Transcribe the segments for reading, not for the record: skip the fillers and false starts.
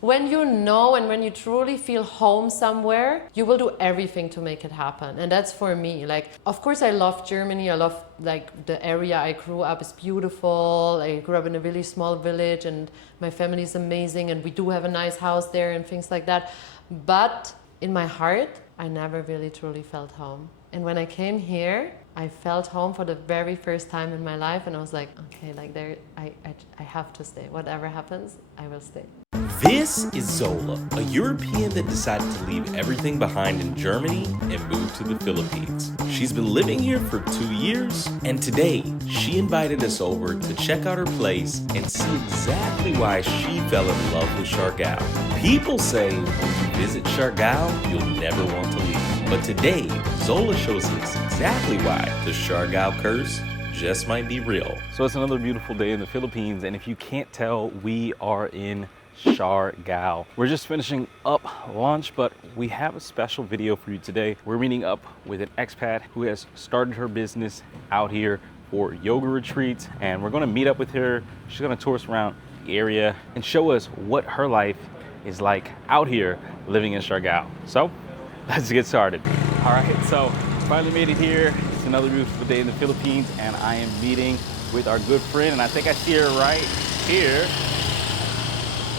when you know and when you truly feel home somewhere, you will do everything to make it happen. And that's for me. Like, of course, I love Germany. I love like the area I grew up is beautiful. I grew up in a really small village and my family is amazing and we do have a nice house there and things like that. But in my heart, I never really truly felt home. And when I came here, I felt home for the very first time in my life, and I was like, okay, like there, I have to stay. Whatever happens, I will stay. This is Zola, a European that decided to leave everything behind in Germany and move to the Philippines. She's been living here for 2 years, and today she invited us over to check out her place and see exactly why she fell in love with Siargao. People say when you visit Siargao, you'll never want to leave. But today, Zola shows us exactly why the Siargao curse just might be real. So it's another beautiful day in the Philippines, and if you can't tell, we are in Siargao. We're just finishing up lunch, but we have a special video for you today. We're meeting up with an expat who has started her business out here for yoga retreats, and we're gonna meet up with her. She's gonna tour us around the area and show us what her life is like out here living in Siargao. So let's get started. All right, so finally made it here. It's another beautiful day in the Philippines, and I am meeting with our good friend, and I think I see her right here.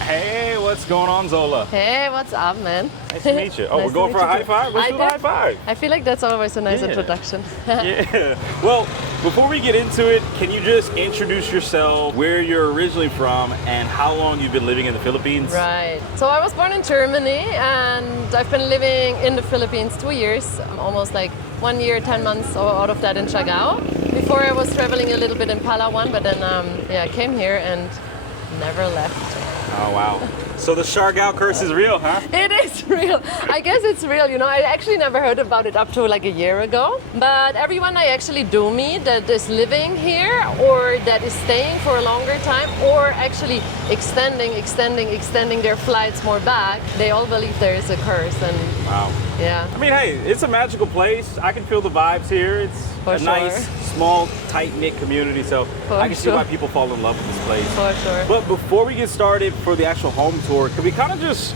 Hey, what's going on, Zola? Hey, what's up, man? Nice to meet you. Oh, Nice we're to going meet for a you high too. five? Let's do a high five. I feel like that's always a nice introduction. Yeah. Well, before we get into it, can you just introduce yourself, where you're originally from, and how long you've been living in the Philippines? Right. So I was born in Germany, and I've been living in the Philippines 2 years, almost like 1 year, 10 months out of that in Siargao. Before I was traveling a little bit in Palawan, but then I came here and never left. Oh, wow. So the Siargao curse is real, huh? It is real. I guess it's real. You know, I actually never heard about it up to like a year ago. But everyone I actually do meet that is living here or that is staying for a longer time or actually extending their flights more back, they all believe there is a curse. And wow. Yeah. I mean, hey, it's a magical place. I can feel the vibes here. It's a nice, small, tight-knit community, so I can see why people fall in love with this place. For sure. But before we get started for the actual home tour, can we kind of just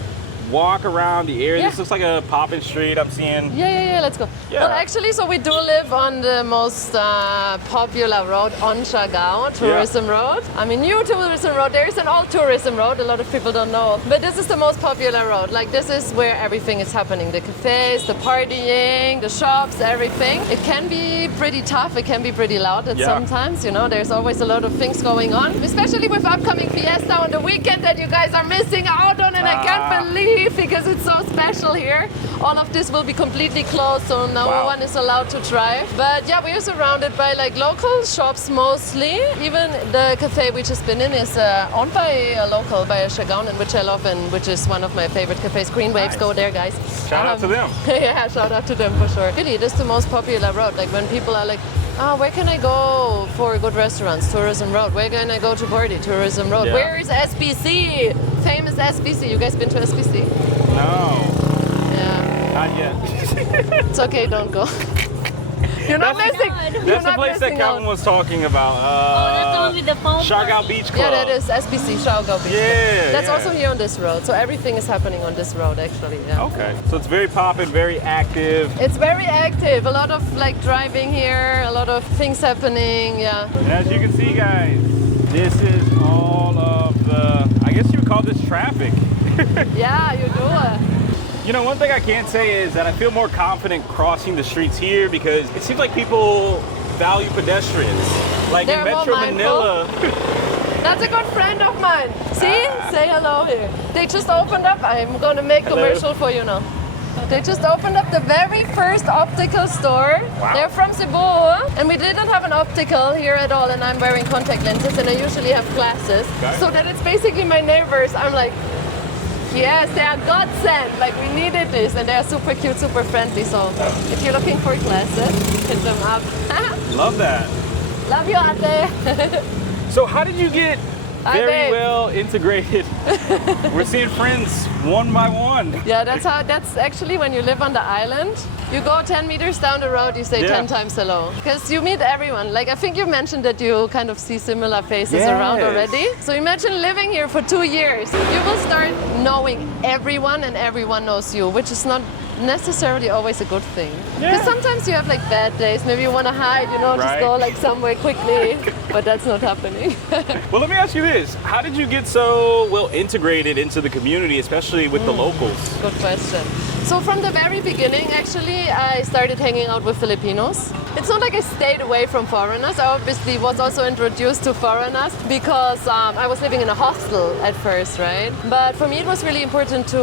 walk around the area? Yeah. This looks like a poppin' street I'm seeing. Yeah, let's go. Yeah. Well, actually, so we do live on the most popular road on Siargao, Tourism Road. I mean, new Tourism Road. There is an old Tourism Road, a lot of people don't know. But this is the most popular road. Like, this is where everything is happening. The cafes, the partying, the shops, everything. It can be pretty tough, it can be pretty loud at sometimes, you know. There's always a lot of things going on, especially with upcoming Fiesta on the weekend that you guys are missing out on, and I can't believe because it's so special here. All of this will be completely closed, so no one is allowed to drive. But yeah, we are surrounded by like local shops mostly. Even the cafe we just been in is owned by a local, by a Siargaoan, which I love and which is one of my favorite cafes. Green Waves, go there, guys. Shout out to them. Yeah, shout out to them for sure. Really, it is the most popular road. Like when people are like, where can I go for good restaurants? Tourism Road. Where can I go to party? Tourism Road. Yeah. Where is SBC? Famous SBC. You guys been to SBC? No. Yeah. Not yet. It's okay, don't go. You're not missing. That's the place that Calvin was talking about. that's the one with the foam. Siargao Beach Club. Yeah, that is SBC, Siargao Beach Club. Yeah. That's also here on this road. So everything is happening on this road, actually. Yeah. Okay. So it's very poppin', very active. It's very active. A lot of like driving here, a lot of things happening. Yeah. And as you can see, guys, this is all of the, I guess you would call this traffic. Yeah, you do. You know, one thing I can say is that I feel more confident crossing the streets here because it seems like people value pedestrians. Like They're in Metro more Manila. That's a good friend of mine. See? Say hello here. They just opened up. I'm going to make commercial for you now. They just opened up the very first optical store. Wow. They're from Cebu, and we didn't have an optical here at all, and I'm wearing contact lenses, and I usually have glasses. Okay. So that it's basically my neighbors. I'm like, yes, they are godsend. Like, we needed this, and they are super cute, super friendly. So if you're looking for glasses, hit them up. Love that. Love you, Ate. So how did you get very babe. well integrated. We're seeing friends one by one. Yeah, that's actually when you live on the island. You go 10 meters down the road, you say Yeah. 10 times hello. Because you meet everyone. Like, I think you mentioned that you kind of see similar faces around Yes. already. So imagine living here for 2 years. You will start knowing everyone and everyone knows you, which is not necessarily always a good thing. Because Yeah. sometimes you have like bad days, maybe you want to hide, you know, just Right. go like somewhere quickly, but that's not happening. Well, let me ask you this. How did you get so well integrated into the community, especially with the locals? Good question. So from the very beginning, actually, I started hanging out with Filipinos. It's not like I stayed away from foreigners. I obviously was also introduced to foreigners because I was living in a hostel at first, right? But for me, it was really important to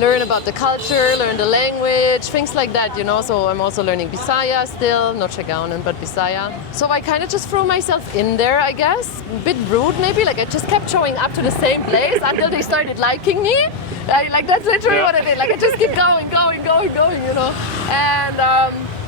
learn about the culture, learn the language, things like that, you know. So I'm also learning Bisaya still, not Siargaoan, but Bisaya. So I kind of just threw myself in there, I guess. A bit rude, maybe. Like I just kept showing up to the same place until they started liking me. Like that's literally what I did. Like I just keep going, you know. And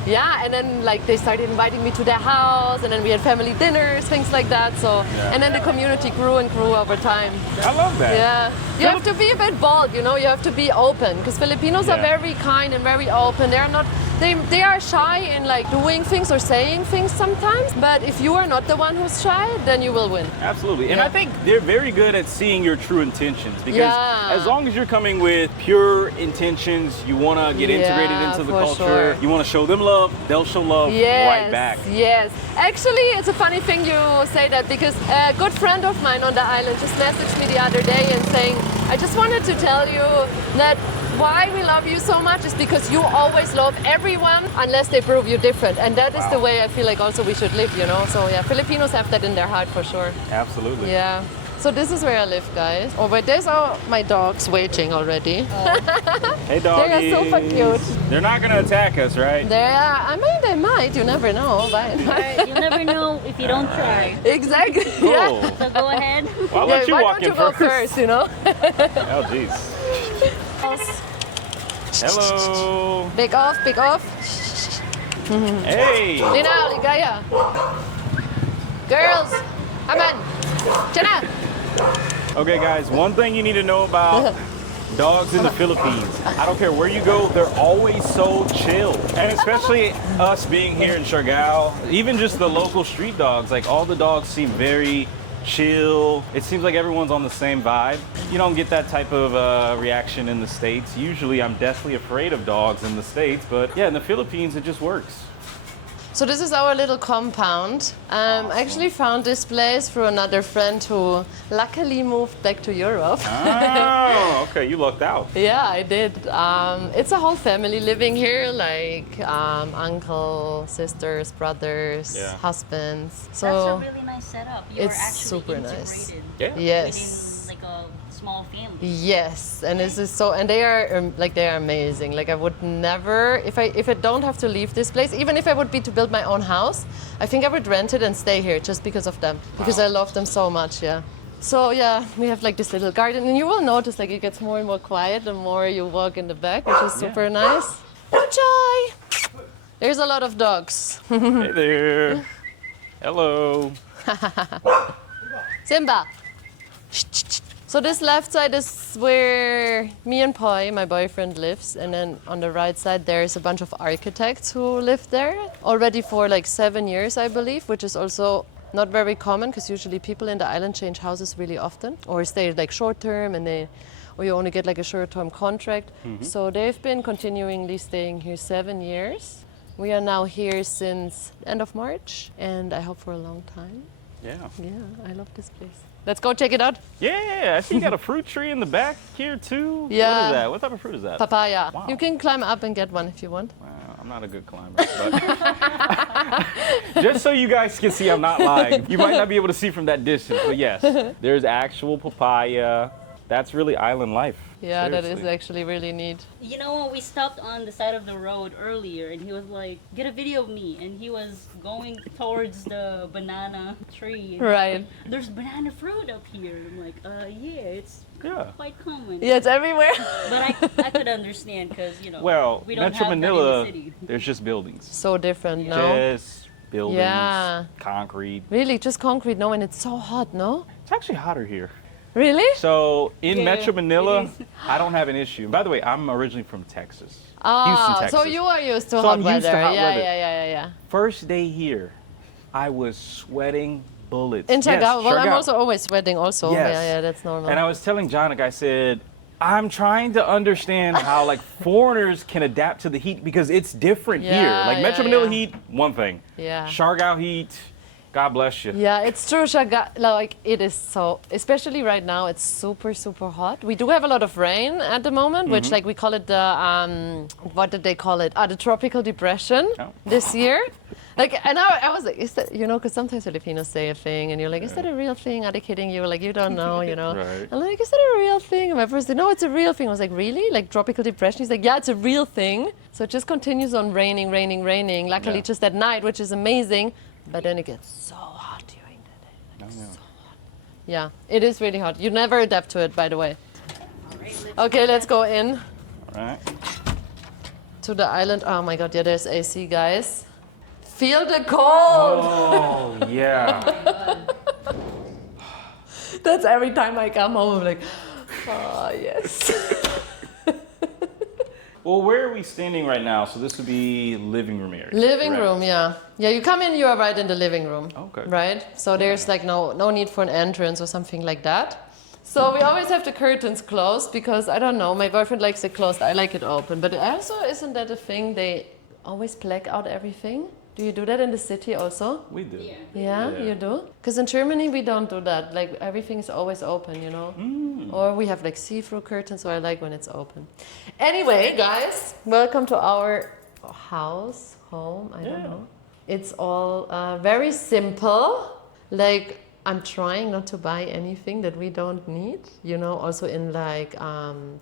yeah, and then like they started inviting me to their house, and then we had family dinners, things like that. So, and then the community grew and grew over time. I love that. Yeah, you have to be a bit bold, you know. You have to be open because Filipinos are Yeah. very kind and very open. They are not. They are shy in like doing things or saying things sometimes. But if you are not the one who's shy, then you will win. Absolutely. And Yeah. I think they're very good at seeing your true intentions because Yeah. as long as you're coming with pure intentions, you want to get integrated Yeah, into the for culture, sure. you want to show them love, they'll show love right back. Yes. Actually, it's a funny thing you say that because a good friend of mine on the island just messaged me the other day and saying, I just wanted to tell you that why we love you so much is because you always love everyone unless they prove you different. And that is the way I feel like also we should live, you know? So yeah, Filipinos have that in their heart for sure. Absolutely. Yeah. So this is where I live, guys. Oh, but there's all my dogs waiting already. Hey, doggies. They are super cute. They're not going to attack us, right? I mean, they might. You never know. But You'll never know if you don't try. exactly. Yeah. Cool. So go ahead. Well, I'll Yeah, let you why walk don't in you go first. first, you know? Oh, jeez. Hello. Big off, big off. Hey. Lina, ligaya. Girls, come on. Chana. Okay, guys, one thing you need to know about dogs in the Philippines. I don't care where you go, they're always so chill. And especially us being here in Siargao, even just the local street dogs, like all the dogs seem very chill. It seems like everyone's on the same vibe. You don't get that type of reaction in the States. Usually I'm deathly afraid of dogs in the States, but yeah, in the Philippines, it just works. So this is our little compound. I actually found this place through another friend who luckily moved back to Europe. Oh, okay, you lucked out. Yeah, I did. It's a whole family living here, like uncle, sisters, brothers, Yeah. husbands. That's So a really nice setup. You're it's actually super nice. integrated Yeah. yes. within like a small family. Yes, and this is so, and they are amazing. Like I would never, if I don't have to leave this place, even if I would be to build my own house, I think I would rent it and stay here just because of them, because I love them so much. Yeah. So yeah, we have like this little garden, and you will notice like it gets more and more quiet the more you walk in the back, which is super nice. Enjoy. There's a lot of dogs. Hey there. Hello. Simba. So this left side is where me and Poi, my boyfriend, lives, and then on the right side there's a bunch of architects who live there already for like 7 years, I believe, which is also not very common because usually people in the island change houses really often or stay like short term or you only get like a short term contract. So they've been continually staying here 7 years. We are now here since end of March, and I hope for a long time. Yeah. Yeah, I love this place. Let's go check it out. Yeah, I see you got a fruit tree in the back here too. Yeah. What is that? What type of fruit is that? Papaya. Wow. You can climb up and get one if you want. I'm not a good climber, but just so you guys can see I'm not lying. You might not be able to see from that distance, but yes, there's actual papaya. That's really island life. Yeah, that is Seriously. actually really neat. You know what? We stopped on the side of the road earlier, and he was like, "Get a video of me," and he was going towards the banana tree. Right. There's banana fruit up here. I'm like, yeah, it's Yeah. quite common. Yeah, it's everywhere. But I could understand because Well, we don't Metro have Manila, that in the city. there's just buildings. So different now. Just buildings, Yeah. concrete. Really, just concrete, no, and it's so hot, no? It's actually hotter here. Really? So in Yeah, Metro Manila, it is. I don't have an issue. And by the way, I'm originally from Texas, Houston, Ah, Texas. so you are used to So hot I'm weather. used to hot yeah, weather. yeah. First day here, I was sweating bullets. In Siargao, Yes, well, I'm Siargao. also always sweating also. Yes. Yeah, that's normal. And I was telling John, I said, I'm trying to understand how like foreigners can adapt to the heat because it's different here. Yeah, Like Metro yeah, Manila yeah. heat, one thing. Yeah. Siargao heat, God bless you. Yeah, it's true, Siargao, like it is so, especially right now, it's super, super hot. We do have a lot of rain at the moment, which like we call it the, what did they call it? The tropical depression Oh. this year. Like, and I was like, is that, you know, because sometimes Filipinos say a thing and you're like, is that a real thing? Are they kidding you? Like, you don't know, you know? Right. I'm like, is that a real thing? And my first said, no, it's a real thing. I was like, really? Like tropical depression? He's like, yeah, it's a real thing. So it just continues on raining. Luckily, Yeah. just at night, which is amazing. But then it gets so hot during the day. Like, so hot. Yeah, it is really hot. You never adapt to it, by the way. Okay, let's go in All right. to the island. Oh my God, yeah, there's AC, guys. Feel the cold. Oh, yeah. That's every time I come home, I'm like, oh, yes. Well, where are we standing right now? So this would be living room area. Living correct? room, yeah. Yeah, you come in, you are right in the living room. Okay. Right? So there's like no need for an entrance or something like that. So we always have the curtains closed because, I don't know, my boyfriend likes it closed, I like it open. But also, isn't that a thing? They always black out everything. Do you do that in the city also? We do. Yeah. Yeah, Yeah. you do? Because in Germany we don't do that. Like everything is always open, you know? Or we have like see-through curtains, so I like when it's open. Anyway, guys, welcome to our house, home, I don't Yeah. know. It's all very simple. Like I'm trying not to buy anything that we don't need, you know, also in like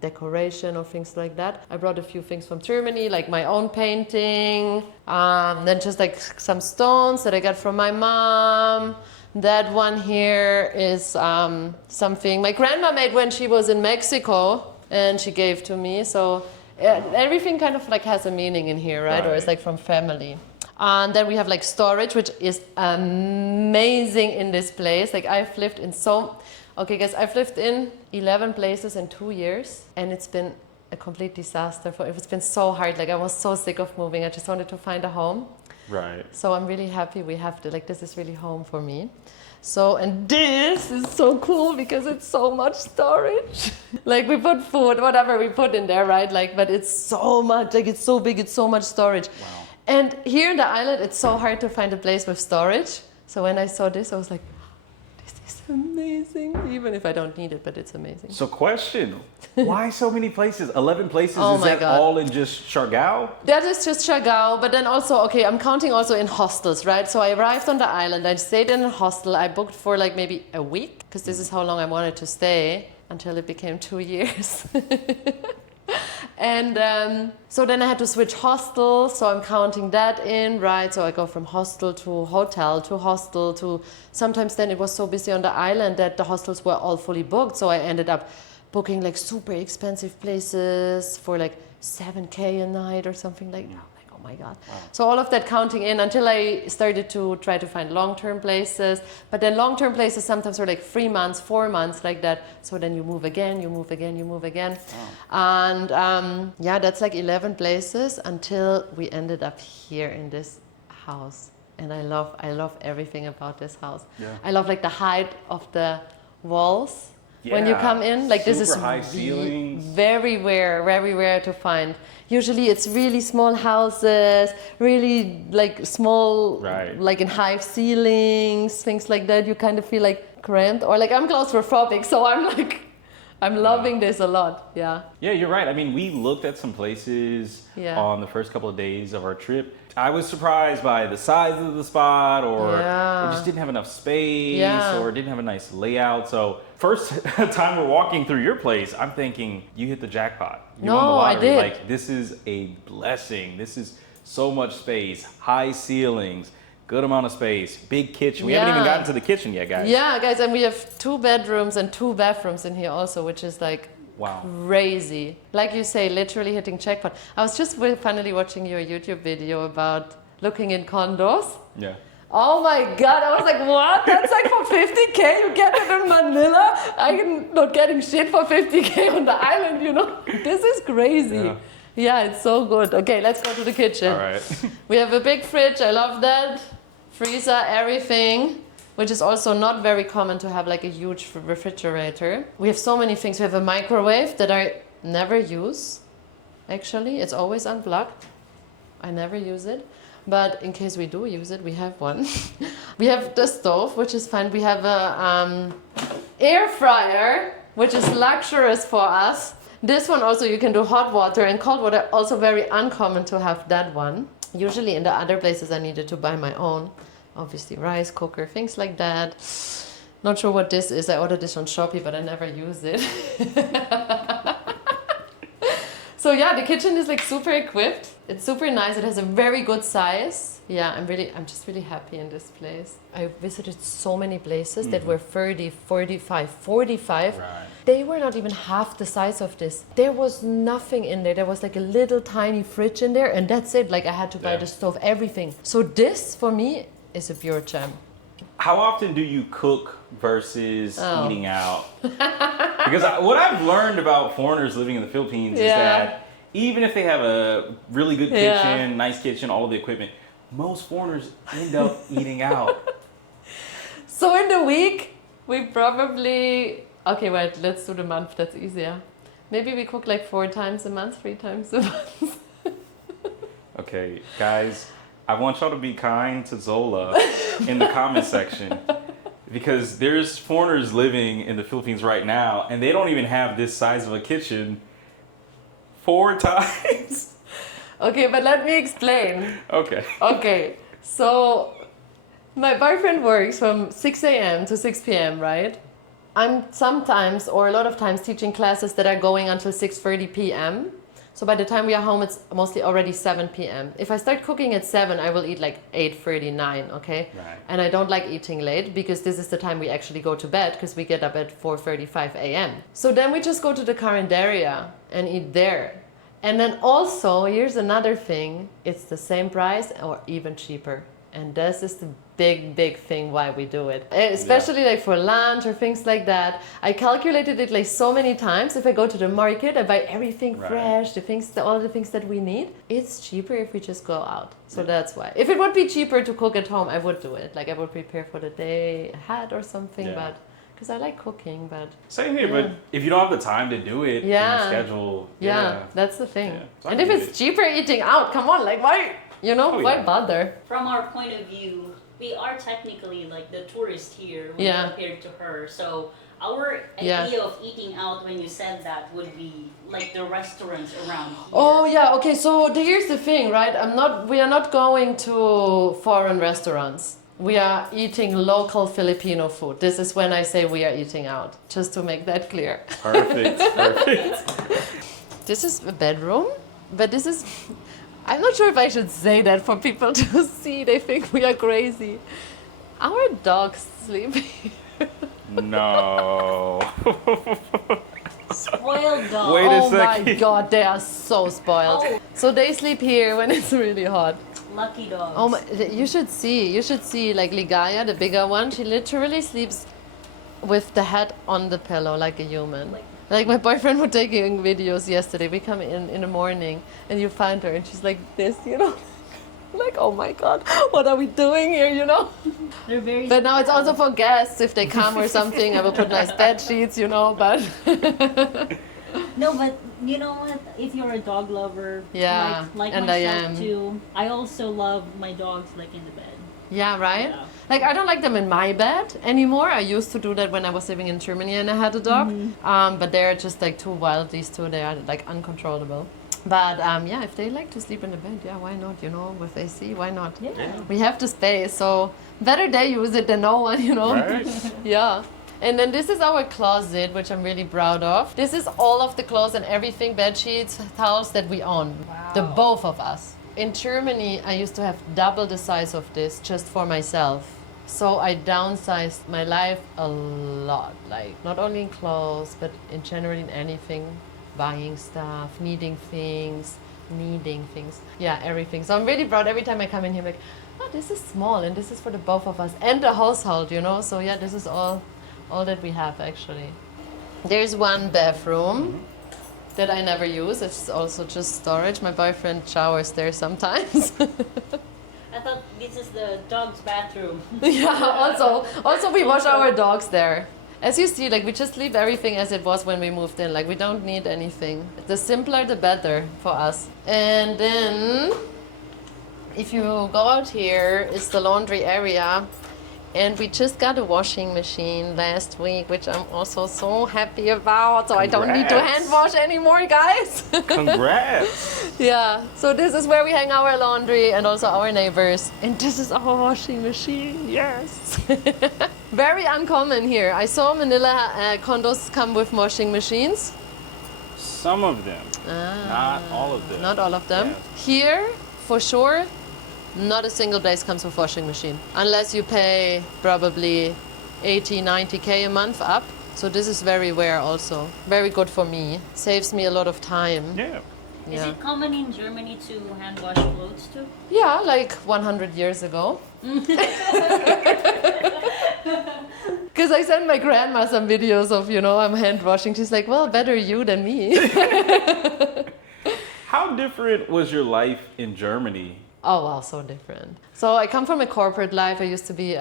decoration or things like that. I brought a few things from Germany, like my own painting, then just like some stones that I got from my mom. That one here is something my grandma made when she was in Mexico and she gave to me. So everything kind of like has a meaning in here, right? Or it's like from family. And then we have like storage, which is amazing in this place. Like I've lived in okay guys, I've lived in 11 places in 2 years and it's been a complete disaster. It's been so hard. Like I was so sick of moving. I just wanted to find a home. Right. So I'm really happy we have like this is really home for me. So, and this is so cool because it's so much storage. Like we put food, whatever we put in there, right? Like, but it's so much, like it's so big, it's so much storage. Wow. And here in the island, it's so hard to find a place with storage. So when I saw this, I was like, this is amazing. Even if I don't need it, but it's amazing. So question, why so many places? 11 places? Oh Is my that God. all in just Siargao? That is just Siargao, but then also, okay, I'm counting also in hostels, right? So I arrived on the island, I stayed in a hostel, I booked for like maybe a week, because this is how long I wanted to stay, until it became 2 years. And so then I had to switch hostels, so I'm counting that in, right? So I go from hostel to hotel to hostel to, sometimes then it was so busy on the island that the hostels were all fully booked, so I ended up booking like super expensive places for like 7K a night or something like that. Like, oh my God. Wow. So all of that counting in until I started to try to find long-term places. But then long-term places sometimes are like 3 months, 4 months like that. So then you move again, you move again, you move again. Wow. And yeah, that's like 11 places until we ended up here in this house. And I love everything about this house. Yeah. I love like the height of the walls. When you Yeah. come in, like this is Super high ceilings. very rare to find. Usually it's really small houses, really like small, Right. like in high ceilings, things like that. You kind of feel like cramped, or like I'm claustrophobic, so I'm loving this a lot. Yeah. Yeah, you're right. I mean, we looked at some places Yeah. on the first couple of days of our trip. I was surprised by the size of the spot, or Yeah. it just didn't have enough space, Yeah. or it didn't have a nice layout. So first time we're walking through your place, I'm thinking you hit the jackpot. You won the No, I lottery. did. Like, this is a blessing. This is so much space, high ceilings, good amount of space, big kitchen. We haven't even Yeah. gotten to the kitchen yet, guys. Yeah, guys, and we have 2 bedrooms and 2 bathrooms in here also, which is like Wow. crazy. Like you say, literally hitting jackpot. I was just finally watching your YouTube video about looking in condos. Yeah. Oh my God, I was like, what? That's like for 50K, you get it in Manila? I'm not getting shit for 50K on the island, you know? This is crazy. Yeah. Yeah, it's so good. Okay, let's go to the kitchen. All right. We have a big fridge, I love that. Freezer, everything, which is also not very common to have like a huge refrigerator. We have so many things. We have a microwave that I never use, actually. It's always unplugged. I never use it. But in case we do use it, we have one. We have the stove, which is fine. We have a air fryer, which is luxurious for us. This one also, you can do hot water and cold water. Also very uncommon to have that one. Usually in the other places I needed to buy my own. Obviously rice cooker, things like that. Not sure what this is. I ordered this on Shopee, but I never use it. So yeah, the kitchen is like super equipped. It's super nice. It has a very good size. Yeah, I'm just really happy in this place. I visited so many places that were 30, 45, 45. Right. They were not even half the size of this. There was nothing in there. There was like a little tiny fridge in there and that's it. Like I had to buy the stove, everything. So this for me is a pure gem. How often do you cook versus eating out? Because what I've learned about foreigners living in the Philippines is that even if they have a really good kitchen, nice kitchen, all of the equipment, most foreigners end up eating out. So in the week, we probably... Okay, wait, let's do the month. That's easier. Maybe we cook like 4 times a month, 3 times a month. Okay, guys, I want y'all to be kind to Zola in the comment section. Because there's foreigners living in the Philippines right now, and they don't even have this size of a kitchen 4 times. Okay, but let me explain. Okay. Okay, so my boyfriend works from 6 a.m. to 6 p.m., right? I'm sometimes, or a lot of times, teaching classes that are going until 6:30 p.m. So by the time we are home, it's mostly already 7 p.m. If I start cooking at 7, I will eat like 8:30, 9, okay? Right. And I don't like eating late because this is the time we actually go to bed because we get up at 4:35 a.m. So then we just go to the current area and eat there. And then also, here's another thing, it's the same price or even cheaper. And this is the big thing why we do it. Especially like for lunch or things like that. I calculated it like so many times. If I go to the market, I buy everything fresh, all the things that we need. It's cheaper if we just go out. So that's why. If it would be cheaper to cook at home, I would do it. Like I would prepare for the day ahead or something, but because I like cooking, but... Same here, but if you don't have the time to do it in your schedule... that's the thing. So and if it's cheaper eating out, come on, like why, why bother? From our point of view, we are technically like the tourist here when compared to her. So our idea of eating out when you said that would be like the restaurants around here. Oh yeah, okay, so here's the thing, right? We are not going to foreign restaurants. We are eating local Filipino food. This is when I say we are eating out, just to make that clear. Perfect. This is a bedroom, but this is... I'm not sure if I should say that for people to see. They think we are crazy. Our dogs sleep here. No. Spoiled dog. Wait a Oh second. my God, they are so spoiled. Oh. So they sleep here when it's really hot. Lucky dogs. Oh my, you should see like Ligaya, the bigger one. She literally sleeps with the head on the pillow like a human. Like my boyfriend was taking videos yesterday. We come in the morning and you find her and she's like this, like, oh my God, what are we doing here, They're very But now it's also for guests. If they come or something, I will put nice bed sheets, but... No, but you know what? If you're a dog lover, like and myself I am too, I also love my dogs like in the bed. Yeah, right? Yeah. Like, I don't like them in my bed anymore. I used to do that when I was living in Germany and I had a dog. But they're just like too wild, these two. They are like uncontrollable. But if they like to sleep in the bed, why not? With AC, why not? Yeah. We have the space, so better they use it than no one, Right? Yeah. And then this is our closet, which I'm really proud of. This is all of the clothes and everything, bed sheets, towels that we own. Wow. The both of us. In Germany, I used to have double the size of this just for myself. So I downsized my life a lot. Like, not only in clothes, but in general in anything. Buying stuff, needing things, needing things. Yeah, everything. So I'm really proud every time I come in here, I'm like, oh, this is small and this is for the both of us and the household, you know? So yeah, this is all that we have actually. There's one bathroom that I never use. It's also just storage. My boyfriend showers there sometimes. I thought this is the dog's bathroom. Yeah, also we wash our dogs there. As you see, like we just leave everything as it was when we moved in. Like we don't need anything. The simpler, the better for us. And then, if you go out here, it's the laundry area. And we just got a washing machine last week, which I'm also so happy about. So Congrats. I don't need to hand wash anymore, guys. Congrats. Yeah, so this is where we hang our laundry and also our neighbors. And this is our washing machine, yes. Very uncommon here. I saw Manila condos come with washing machines. Some of them, not all of them. Not all of them. Yes. Here, for sure, not a single place comes with washing machine. Unless you pay probably 80, 90K a month up. So this is very rare also. Very good for me. Saves me a lot of time. Yeah. Is Yeah. it common in Germany to hand wash clothes too? Yeah, like 100 years ago. Because I sent my grandma some videos of, I'm hand washing. She's like, well, better you than me. How different was your life in Germany? Oh, wow, so different. So I come from a corporate life. I used to be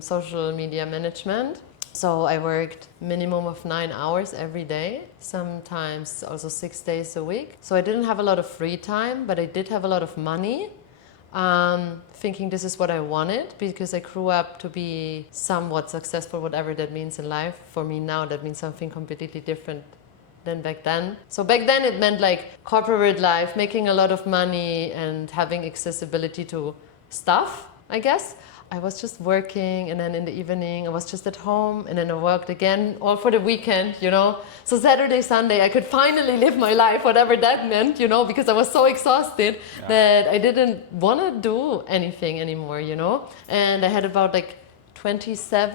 social media management. So I worked minimum of 9 hours every day, sometimes also 6 days a week. So I didn't have a lot of free time, but I did have a lot of money. Thinking this is what I wanted because I grew up to be somewhat successful, whatever that means in life. For me now, that means something completely different than back then. So back then it meant like corporate life, making a lot of money and having accessibility to stuff, I guess. I was just working and then in the evening I was just at home and then I worked again all for the weekend, So Saturday, Sunday I could finally live my life, whatever that meant, because I was so exhausted that I didn't want to do anything anymore, And I had about like 26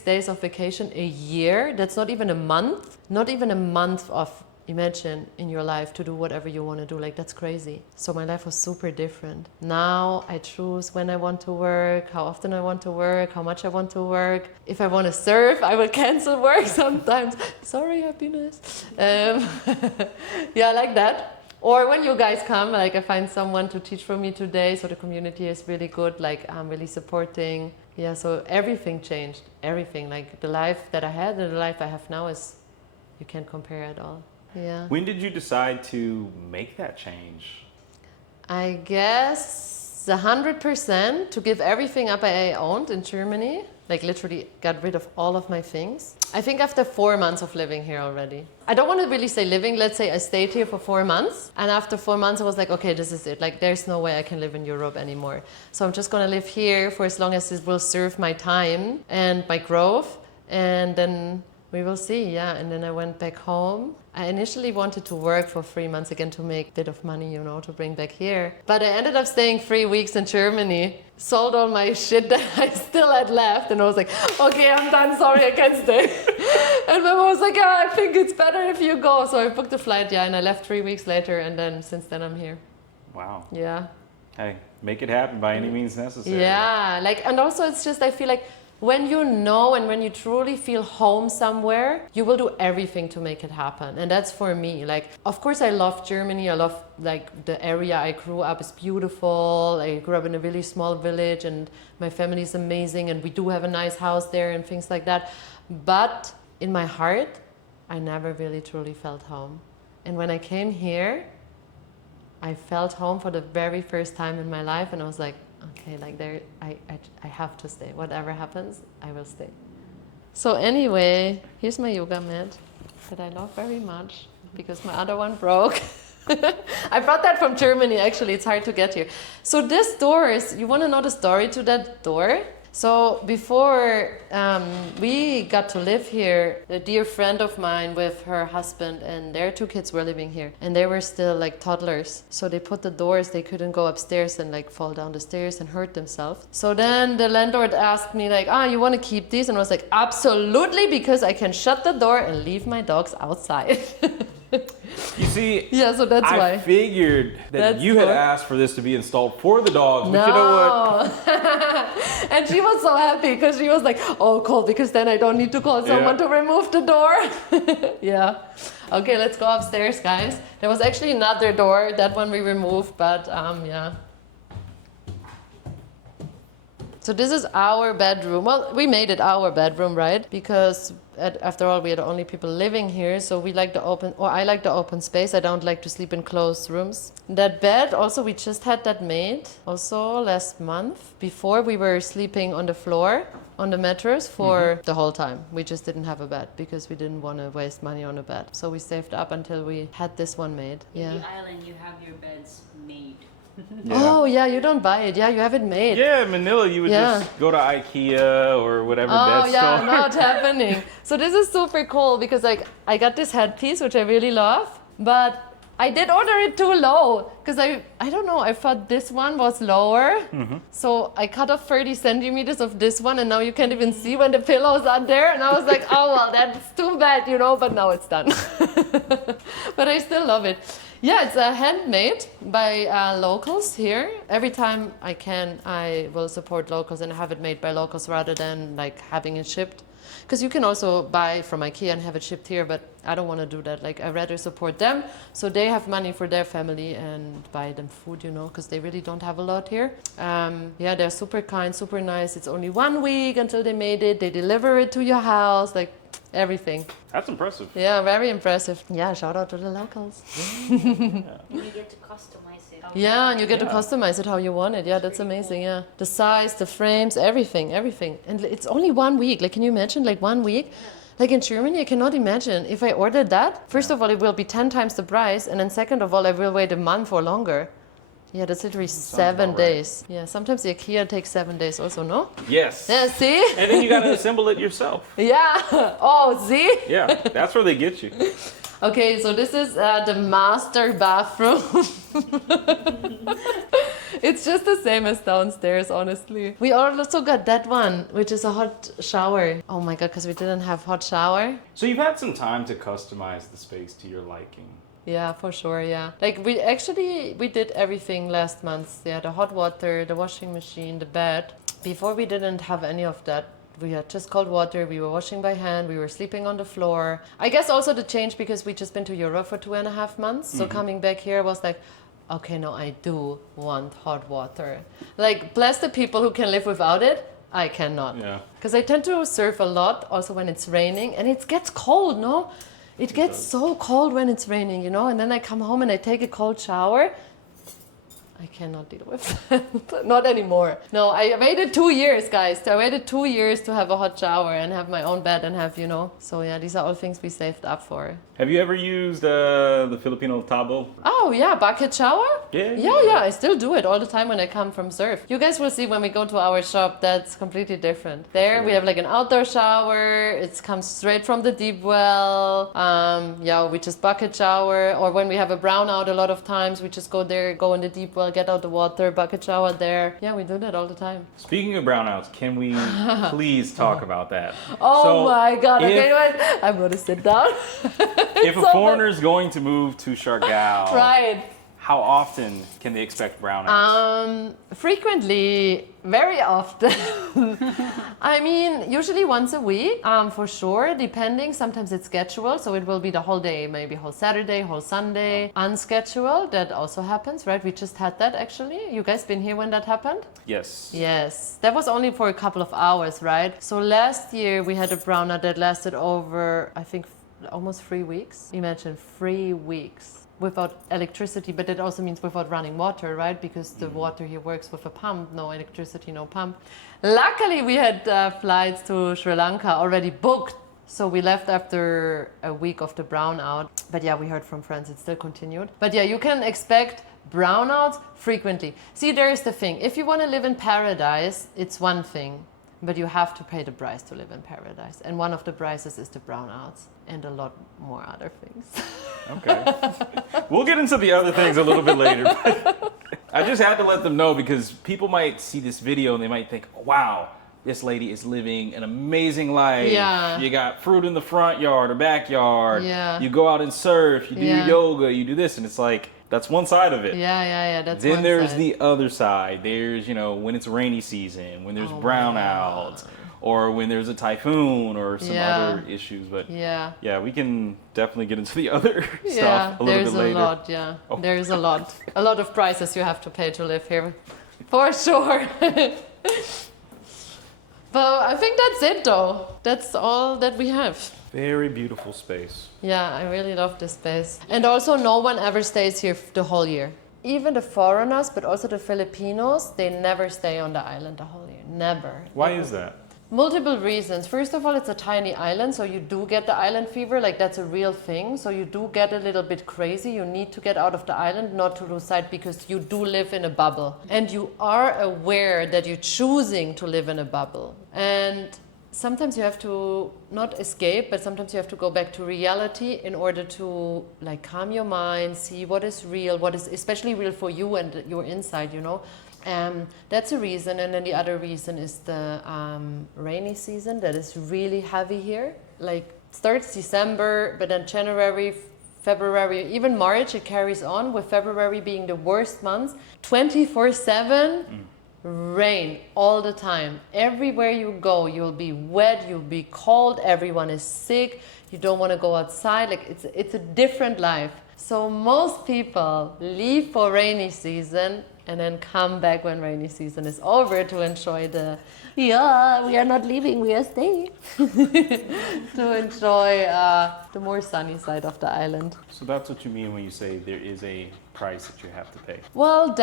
days of vacation a year. That's not even a month. Not even a month of, imagine, in your life to do whatever you want to do. Like, that's crazy. So my life was super different. Now I choose when I want to work, how often I want to work, how much I want to work. If I want to surf, I will cancel work sometimes. Sorry, happiness. Yeah, like that. Or when you guys come, like I find someone to teach for me today, so the community is really good, like I'm really supporting. Yeah, so everything changed, everything. Like the life that I had and the life I have now is, you can't compare at all. Yeah. When did you decide to make that change? I guess 100% to give everything up I owned in Germany. Like literally got rid of all of my things. I think after 4 months of living here already. I don't want to really say living. Let's say I stayed here for 4 months. And after 4 months I was like, okay, this is it. Like there's no way I can live in Europe anymore. So I'm just going to live here for as long as it will serve my time and my growth. And then we will see, yeah. And then I went back home. I initially wanted to work for 3 months again to make a bit of money, to bring back here. But I ended up staying 3 weeks in Germany, sold all my shit that I still had left, and I was like, okay, I'm done, sorry, I can't stay. And my mom was like, yeah, I think it's better if you go. So I booked a flight, yeah, and I left 3 weeks later, and then since then I'm here. Wow. Yeah. Hey, make it happen by any means necessary. Yeah, and also it's just, I feel like, when you know and when you truly feel home somewhere, you will do everything to make it happen. And that's for me. Like, of course I love Germany. I love like the area I grew up is beautiful. I grew up in a really small village and my family is amazing and we do have a nice house there and things like that. But in my heart, I never really truly felt home. And when I came here, I felt home for the very first time in my life and I was like, okay, like I have to stay. Whatever happens, I will stay. So anyway, here's my yoga mat that I love very much because my other one broke. I brought that from Germany, actually. It's hard to get here. So this door is, you want to know the story to that door? So before we got to live here, a dear friend of mine with her husband and their 2 kids were living here and they were still like toddlers. So they put the doors, they couldn't go upstairs and like fall down the stairs and hurt themselves. So then the landlord asked me like, you want to keep these? And I was like, absolutely, because I can shut the door and leave my dogs outside. You see, Yeah, so that's I why. figured that That's you had why. asked for this to be installed for the dogs, but No. you know what? And she was so happy because she was like, oh, cool, because then I don't need to call someone to remove the door. Yeah. Okay, let's go upstairs, guys. There was actually another door, that one we removed, but yeah. So this is our bedroom. Well, we made it our bedroom, right? Because after all, we are the only people living here, so we like the open, or I like the open space. I don't like to sleep in closed rooms. That bed, also, we just had that made, also last month. Before, we were sleeping on the floor, on the mattress for the whole time. We just didn't have a bed because we didn't want to waste money on a bed. So we saved up until we had this one made. In the island, you have your beds made. Yeah. Oh, yeah, you don't buy it. Yeah, you have it made. Yeah, Manila, you would just go to IKEA or whatever bed Oh yeah, store. not happening. So this is super cool because like I got this headpiece which I really love, but I did order it too low because I don't know, I thought this one was lower. So I cut off 30 centimeters of this one and now you can't even see when the pillows are there, and I was like, oh well, that's too bad, you know, but now it's done. But I still love it. Yeah, it's handmade by locals here. Every time I can, I will support locals and have it made by locals rather than like having it shipped. Because you can also buy from IKEA and have it shipped here, but I don't want to do that. Like, I rather support them so they have money for their family and buy them food, you know, because they really don't have a lot here. Yeah, they're super kind, super nice. It's only 1 week until they made it. They deliver it to your house, like everything. That's impressive. Yeah, very impressive. Yeah, shout out to the locals. And you get to customize it. Yeah, and you get to customize it how you want it. Yeah, that's amazing. Yeah, the size, the frames, everything. And it's only 1 week. Like, can you imagine? Like 1 week. Like in Germany, I cannot imagine. If I ordered that, first of all, it will be 10 times the price, and then second of all, I will wait a month or longer. Yeah, that's literally 7 days. Yeah, sometimes the IKEA takes 7 days also, no? Yes. Yeah, see? And then you got to assemble it yourself. Yeah. Oh, see? Yeah, that's where they get you. Okay, so this is the master bathroom. It's just the same as downstairs, honestly. We also got that one, which is a hot shower. Oh my god, because we didn't have hot shower. So you've had some time to customize the space to your liking. Yeah, for sure, yeah. Like, we did everything last month. Yeah, the hot water, the washing machine, the bed. Before, we didn't have any of that. We had just cold water, we were washing by hand, we were sleeping on the floor. I guess also the change because we just been to Europe for 2.5 months. So coming back here was like, okay, no, I do want hot water. Like, bless the people who can live without it. I cannot. Yeah. Because I tend to surf a lot, also when it's raining, and it gets cold, no? It gets so cold when it's raining, you know? And then I come home and I take a cold shower. I cannot deal with that. Not anymore. No, I waited 2 years, guys. I waited 2 years to have a hot shower and have my own bed and have, you know. So yeah, these are all things we saved up for. Have you ever used the Filipino tabo? Oh yeah, bucket shower? Yeah. I still do it all the time when I come from surf. You guys will see when we go to our shop, that's completely different. There we have like an outdoor shower. It comes straight from the deep well. Yeah, we just bucket shower. Or when we have a brownout, a lot of times we just go there, go in the deep well, get out the water, bucket shower there. Yeah, we do that all the time. Speaking of brownouts, can we please talk about that? Oh So my god, okay, if- wait. I'm gonna sit down. If a foreigner is going to move to Siargao, Right. how often can they expect brownouts? Frequently, very often. I mean, usually once a week, for sure, depending. Sometimes it's scheduled, so it will be the whole day, maybe whole Saturday, whole Sunday. Unscheduled, that also happens, right? We just had that actually. You guys been here when that happened? Yes. Yes, that was only for a couple of hours, right? So last year we had a brownout that lasted over, I think, almost 3 weeks. Imagine 3 weeks without electricity, but that also means without running water, right? Because the water here works with a pump, no electricity, no pump. Luckily, we had flights to Sri Lanka already booked. So we left after a week of the brownout. But yeah, we heard from friends, it still continued. But yeah, you can expect brownouts frequently. See, there is the thing. If you want to live in paradise, it's one thing. But you have to pay the price to live in paradise. And one of the prices is the brownouts. And a lot more other things. Okay. We'll get into the other things a little bit later. But I just had to let them know because people might see this video and they might think, wow, this lady is living an amazing life. Yeah. You got fruit in the front yard or backyard. Yeah. You go out and surf. You do Yeah. yoga. You do this. And it's like, that's one side of it. Yeah, that's Then one there's side. the other side. There's, you know, when it's rainy season, when there's brownouts, or when there's a typhoon or some other issues. But yeah, we can definitely get into the other yeah, stuff a little bit later. there's a lot, yeah. Oh. There's a lot of prices you have to pay to live here, for sure. But I think that's it though. That's all that we have. Very beautiful space. Yeah, I really love this space. And also no one ever stays here the whole year. Even the foreigners, but also the Filipinos, they never stay on the island the whole year. Never. Why is that? Multiple reasons. First of all, it's a tiny island, so you do get the island fever, like that's a real thing. So you do get a little bit crazy. You need to get out of the island, not to lose sight, because you do live in a bubble. And you are aware that you're choosing to live in a bubble. And sometimes you have to not escape, but sometimes you have to go back to reality in order to like calm your mind, see what is real, what is especially real for you and your inside, you know. That's a reason. And then the other reason is the rainy season that is really heavy here. Like starts December, but then January, February, even March, it carries on, with February being the worst month. 24/7 rain all the time. Everywhere you go, you'll be wet, you'll be cold, everyone is sick, you don't want to go outside. Like it's a different life. So most people leave for rainy season and then come back when rainy season is over to enjoy we are not leaving, we are staying. To enjoy the more sunny side of the island. So that's what you mean when you say there is a price that you have to pay. Well,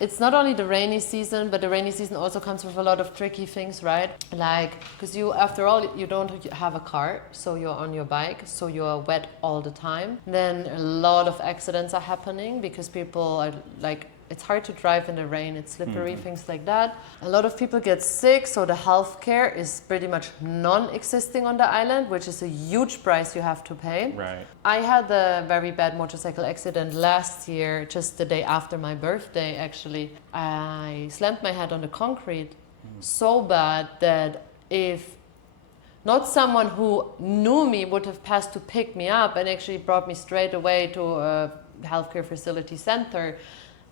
it's not only the rainy season, but the rainy season also comes with a lot of tricky things, right? Like, because after all, you don't have a car, so you're on your bike, so you're wet all the time. Then a lot of accidents are happening because people are like, it's hard to drive in the rain, it's slippery, things like that. A lot of people get sick, so the healthcare is pretty much non-existing on the island, which is a huge price you have to pay. Right. I had a very bad motorcycle accident last year, just the day after my birthday, actually. I slammed my head on the concrete so bad that if not someone who knew me would have passed to pick me up and actually brought me straight away to a healthcare facility center,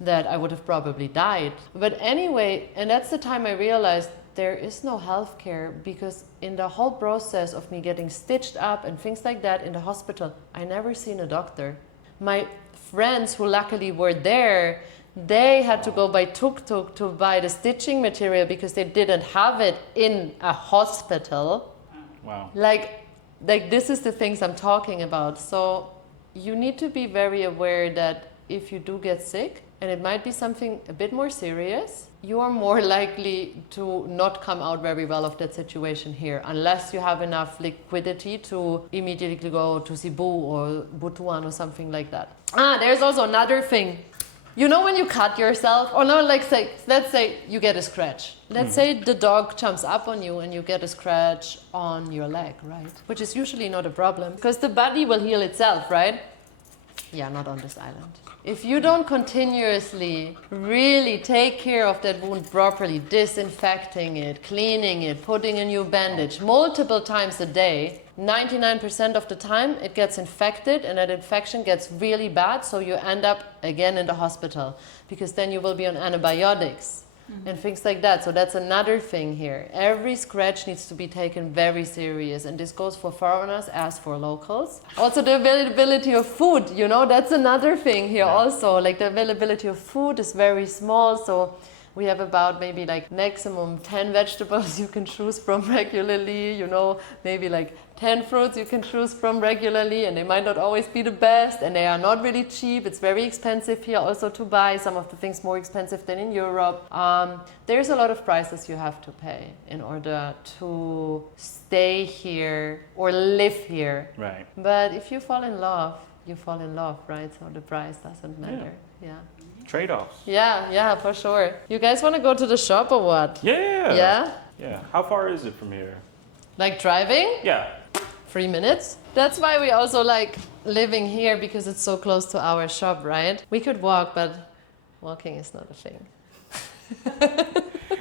that I would have probably died. But anyway, and that's the time I realized there is no healthcare, because in the whole process of me getting stitched up and things like that in the hospital, I never seen a doctor. My friends who luckily were there, they had to go by tuk-tuk to buy the stitching material because they didn't have it in a hospital. Wow. Like this is the things I'm talking about. So you need to be very aware that if you do get sick, and it might be something a bit more serious, you are more likely to not come out very well of that situation here, unless you have enough liquidity to immediately go to Cebu or Butuan or something like that. There's also another thing. You know when you cut yourself, or no, like let's say you get a scratch. Let's say the dog jumps up on you and you get a scratch on your leg, right? Which is usually not a problem, because the body will heal itself, right? Yeah, not on this island. If you don't continuously really take care of that wound properly, disinfecting it, cleaning it, putting a new bandage multiple times a day, 99% of the time it gets infected, and that infection gets really bad, so you end up again in the hospital, because then you will be on antibiotics and things like that. So that's another thing here. Every scratch needs to be taken very serious, and this goes for foreigners as for locals. Also the availability of food, you know, that's another thing here also. Like the availability of food is very small, so we have about maybe like maximum 10 vegetables you can choose from regularly, you know, maybe like 10 fruits you can choose from regularly, and they might not always be the best, and they are not really cheap. It's very expensive here also to buy some of the things, more expensive than in Europe. There's a lot of prices you have to pay in order to stay here or live here. Right. But if you fall in love, you fall in love, right? So the price doesn't matter. Yeah. Trade-offs. Yeah, for sure. You guys want to go to the shop or what? Yeah. Yeah? Yeah. How far is it from here? Like driving? Yeah. 3 minutes. That's why we also like living here, because it's so close to our shop, right? We could walk, but walking is not a thing.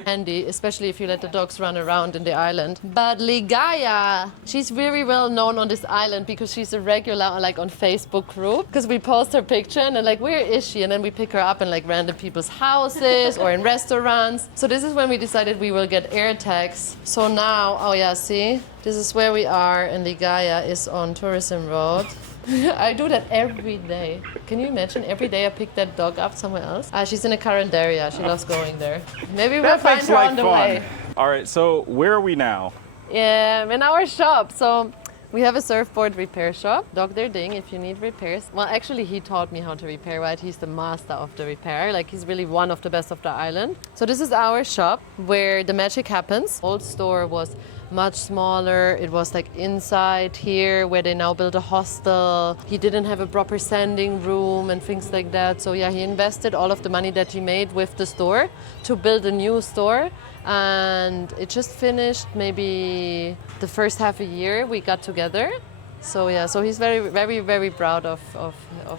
handy, especially if you let the dogs run around in the island. But Ligaya, she's very well known on this island because she's a regular like on Facebook group, because we post her picture and then like, where is she? And then we pick her up in like random people's houses or in restaurants. So this is when we decided we will get air tags. So now, oh yeah, see, this is where we are, and Ligaya is on Tourism Road. I do that every day. Can you imagine? Every day I pick that dog up somewhere else. She's in a current area. She loves going there. Maybe we'll find her on the way. All right, so where are we now? Yeah, in our shop. So we have a surfboard repair shop. Dr. Ding, if you need repairs. Well, actually, he taught me how to repair, right? He's the master of the repair. Like, he's really one of the best of the island. So this is our shop where the magic happens. Old store was much smaller. It was like inside here where they now build a hostel. He didn't have a proper sanding room and things like that. So yeah, he invested all of the money that he made with the store to build a new store. And it just finished maybe the first half a year we got together. So yeah, so he's very, very, very proud of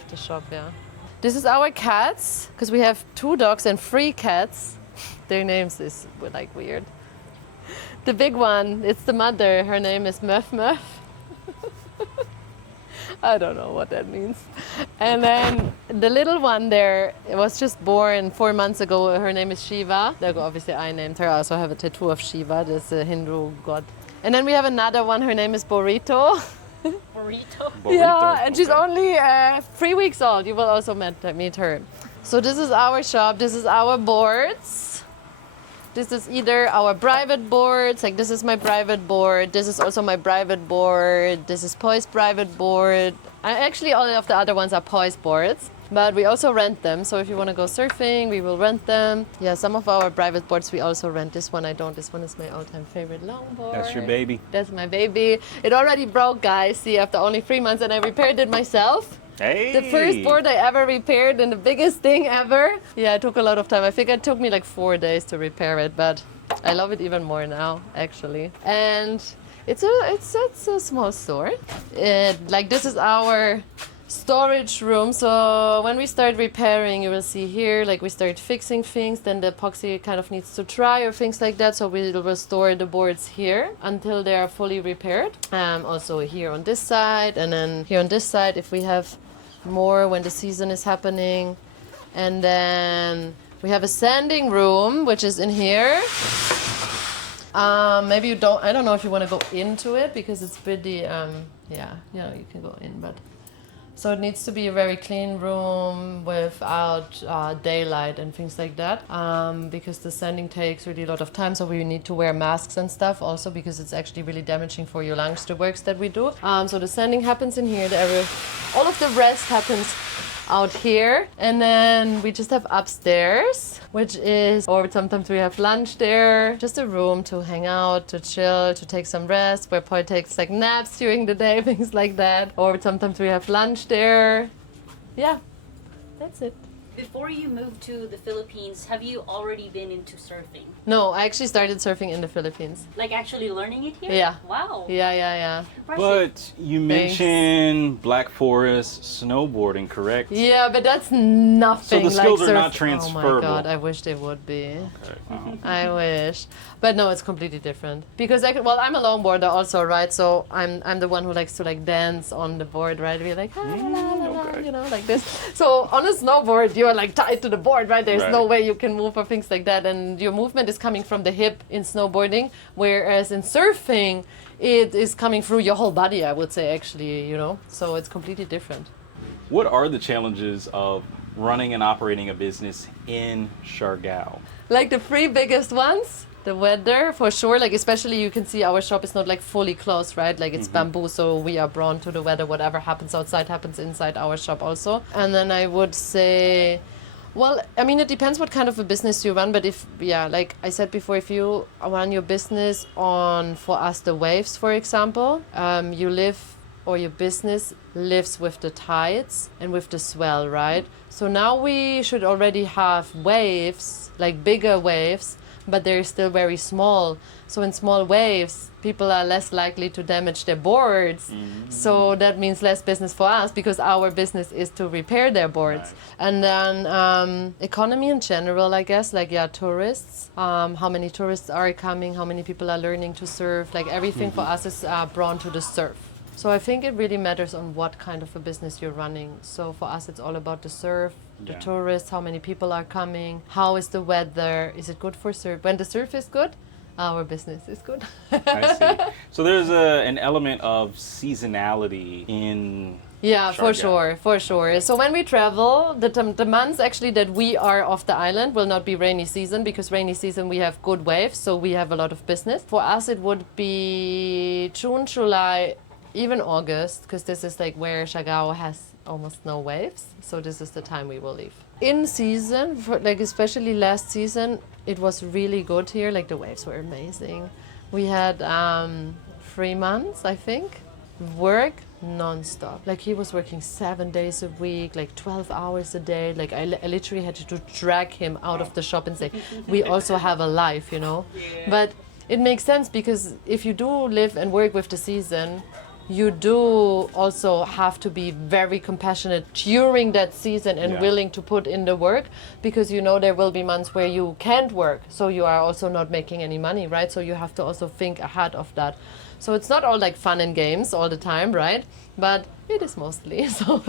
the shop, yeah. This is our cats, because we have 2 dogs and 3 cats. Their names is like weird. The big one, it's the mother. Her name is Muff Muff. I don't know what that means. And then the little one there, it was just born 4 months ago. Her name is Shiva. Obviously, I named her. I also have a tattoo of Shiva, this Hindu god. And then we have another one. Her name is Burrito. Burrito? Yeah, and she's only 3 weeks old. You will also meet her. So this is our shop. This is our boards. This is either our private boards, like this is my private board, this is also my private board, this is Poi's private board. Actually, all of the other ones are Poi's boards, but we also rent them. So if you want to go surfing, we will rent them. Yeah, some of our private boards we also rent. This one I don't. This one is my all-time favorite longboard. That's your baby. That's my baby. It already broke, guys. See, after only 3 months, and I repaired it myself. Hey! The first board I ever repaired and the biggest thing ever. Yeah, it took a lot of time. I think it took me like 4 days to repair it, but I love it even more now, actually. And it's a small store. Like this is our storage room. So when we start repairing, you will see here, like we start fixing things, then the epoxy kind of needs to dry or things like that. So we will store the boards here until they are fully repaired. Also here on this side, and then here on this side if we have more when the season is happening. And then we have a sanding room, which is in here. Maybe you don't, I don't know if you want to go into it because it's pretty, yeah, you can go in, but. So it needs to be a very clean room without daylight and things like that, because the sanding takes really a lot of time. So we need to wear masks and stuff also because it's actually really damaging for your lungs, the works that we do. So the sanding happens in here. All of the rest happens out here. And then we just have upstairs, which is, or sometimes we have lunch there, just a room to hang out, to chill, to take some rest, where Poi takes like naps during the day, things like that. Or sometimes we have lunch there. Yeah, that's it. Before you moved to the Philippines, have you already been into surfing? No, I actually started surfing in the Philippines. Like actually learning it here? Yeah. Wow. Yeah. But you mentioned Black Forest snowboarding, correct? Yeah, but that's nothing. So the skills like are not transferable. Oh my god, I wish they would be. Okay. Wow. I wish. But no, it's completely different. Because I'm a longboarder also, right? So I'm the one who likes to like dance on the board, right? We're like, la, la, la, la, you know, like this. So on a snowboard, you're like tied to the board, right? There's no way you can move or things like that. And your movement is coming from the hip in snowboarding, whereas in surfing, it is coming through your whole body, I would say, actually, you know? So it's completely different. What are the challenges of running and operating a business in Siargao? Like the 3 biggest ones? The weather, for sure. Like, especially you can see our shop is not like fully closed, right? Like it's bamboo, so we are prone to the weather. Whatever happens outside happens inside our shop also. And then I would say, well, I mean, it depends what kind of a business you run. But if, yeah, like I said before, if you run your business on, for us, the waves, for example, you live, or your business lives with the tides and with the swell, right? So now we should already have waves, like bigger waves, but they're still very small. So in small waves, people are less likely to damage their boards. So that means less business for us because our business is to repair their boards. And then economy in general, I guess, like, yeah, tourists, how many tourists are coming, how many people are learning to surf, like everything for us is drawn to the surf. So I think it really matters on what kind of a business you're running. So for us, it's all about the surf, the tourists, how many people are coming, how is the weather, is it good for surf? When the surf is good, our business is good. I see. So there's an element of seasonality in Yeah, for Siargao. sure, for sure. So when we travel, the months actually that we are off the island will not be rainy season, because rainy season we have good waves, so we have a lot of business. For us, it would be June, July, even August, because this is like where Siargao has almost no waves. So this is the time we will leave. In season, for, like especially last season, it was really good here. Like the waves were amazing. We had 3 months, I think, work non-stop. Like he was working 7 days a week, like 12 hours a day. Like I literally had to drag him out of the shop and say, we also have a life, you know. But it makes sense, because if you do live and work with the season, you do also have to be very compassionate during that season and willing to put in the work, because you know there will be months where you can't work, so you are also not making any money, right? So you have to also think ahead of that. So it's not all like fun and games all the time, right? But it is mostly. So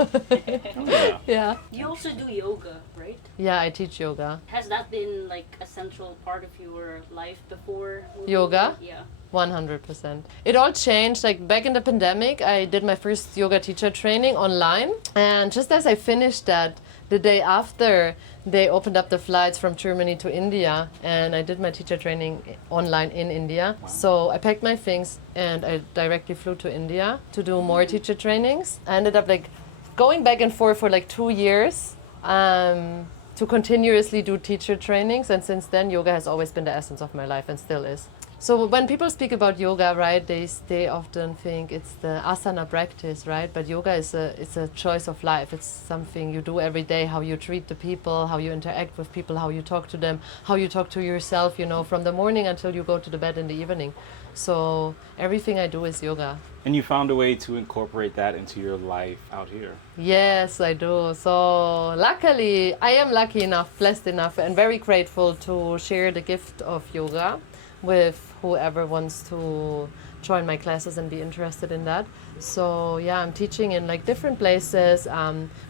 yeah. You also do yoga, right? Yeah, I teach yoga. Has that been like a central part of your life before? Yoga? Yeah. 100%. It all changed. Like back in the pandemic, I did my first yoga teacher training online. And just as I finished that, the day after, they opened up the flights from Germany to India. And I did my teacher training online in India. Wow. So I packed my things and I directly flew to India to do more teacher trainings. I ended up like going back and forth for like 2 years to continuously do teacher trainings. And since then, yoga has always been the essence of my life and still is. So when people speak about yoga, right, they often think it's the asana practice, right? But yoga is a choice of life. It's something you do every day, how you treat the people, how you interact with people, how you talk to them, how you talk to yourself, you know, from the morning until you go to the bed in the evening. So everything I do is yoga. And you found a way to incorporate that into your life out here. Yes, I do. So luckily, I am lucky enough, blessed enough, and very grateful to share the gift of yoga with whoever wants to join my classes and be interested in that. So yeah, I'm teaching in like different places.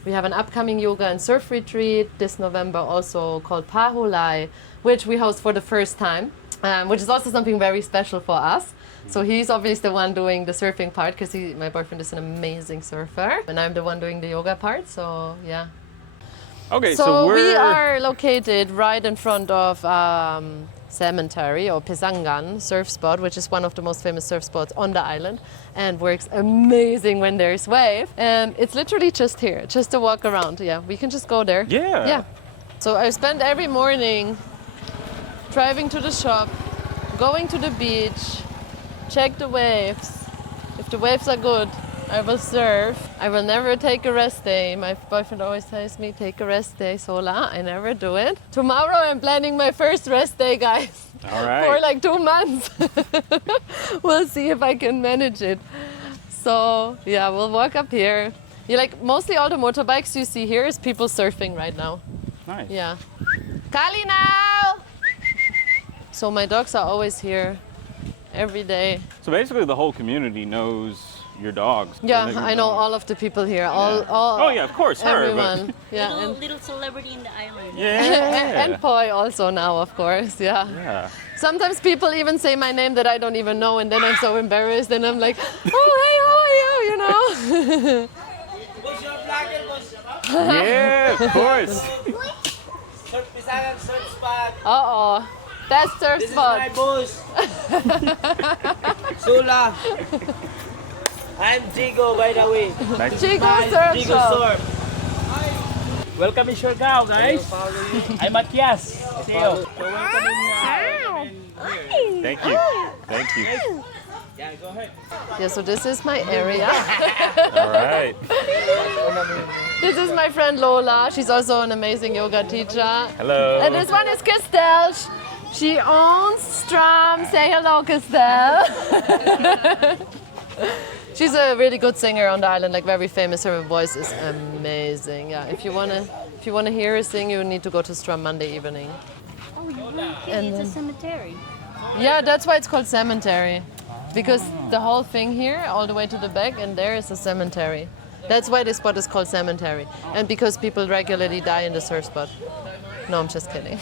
We have an upcoming yoga and surf retreat this November also called Pahulai, which we host for the first time, which is also something very special for us. So he's obviously the one doing the surfing part, because my boyfriend is an amazing surfer, and I'm the one doing the yoga part, so yeah. Okay, So we're... we are located right in front of Cemetery or Pisangan surf spot, which is one of the most famous surf spots on the island and works amazing when there's wave. And it's literally just here, just to walk around. Yeah, we can just go there. Yeah. Yeah. So I spend every morning driving to the shop, going to the beach, check the waves. If the waves are good, I will surf. I will never take a rest day. My boyfriend always tells me, take a rest day, Zola. I never do it. Tomorrow I'm planning my first rest day, guys. All right. For like 2 months. We'll see if I can manage it. So yeah, we'll walk up here. You like mostly all the motorbikes you see here is people surfing right now. Nice. Yeah. Kali now! So my dogs are always here every day. So basically the whole community knows your dogs. Yeah, They know your I know dogs. all of the people here. Yeah. All Oh yeah, of course, her. everyone. But... Yeah, Little celebrity in the island. Yeah. and Poi also now, of course. Yeah. Yeah. Sometimes people even say my name that I don't even know, and then I'm so embarrassed, and I'm like, oh hey, how are you? You know. Yeah, of course. Surf Pisangan surf spot. Uh-oh. That's surf This spot. is my boss. Zola. I'm Jigo, by the way. Nice. Chico Hi, surf Jigo shop. Surf. Welcome in Siargao, guys. I'm Matias. See you. So welcoming here. Thank you. Thank you. Yeah, go ahead. Yeah, so this is my area. All right. This is my friend Lola. She's also an amazing yoga teacher. Hello. And this one is Christel. She owns Strum. Say hello, Castell. She's a really good singer on the island, like very famous. Her voice is amazing. Yeah, if you wanna hear her sing, you need to go to Strum Monday evening. Oh, okay. It's a cemetery. Yeah, that's why it's called cemetery, because the whole thing here, all the way to the back, and there is a cemetery. That's why this spot is called cemetery, and because people regularly die in the surf spot. No, I'm just kidding.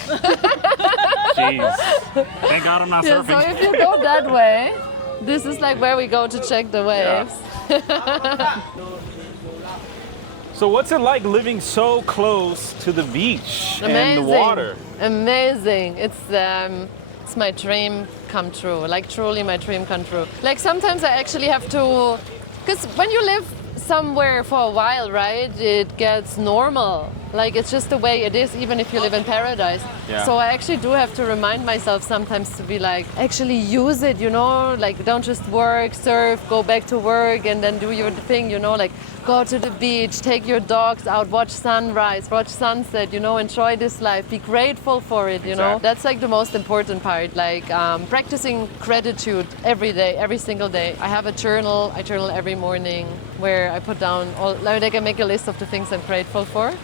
Jeez. Thank God I'm not Yeah, so surfing. if you go that way, this is like where we go to check the waves. So what's it like living so close to the beach and Amazing. the water? Amazing. It's my dream come true. Like truly my dream come true. Like sometimes I actually have to, because when you live somewhere for a while, right, it gets normal. Like it's just the way it is, even if you live in paradise. Yeah. So I actually do have to remind myself sometimes to be like, actually use it, you know, like don't just work, surf, go back to work and then do your thing, you know, like go to the beach, take your dogs out, watch sunrise, watch sunset, you know, enjoy this life, be grateful for it, you know. Exactly. That's like the most important part, like practicing gratitude every day, every single day. I have a journal, I journal every morning where I put down all, like I make a list of the things I'm grateful for.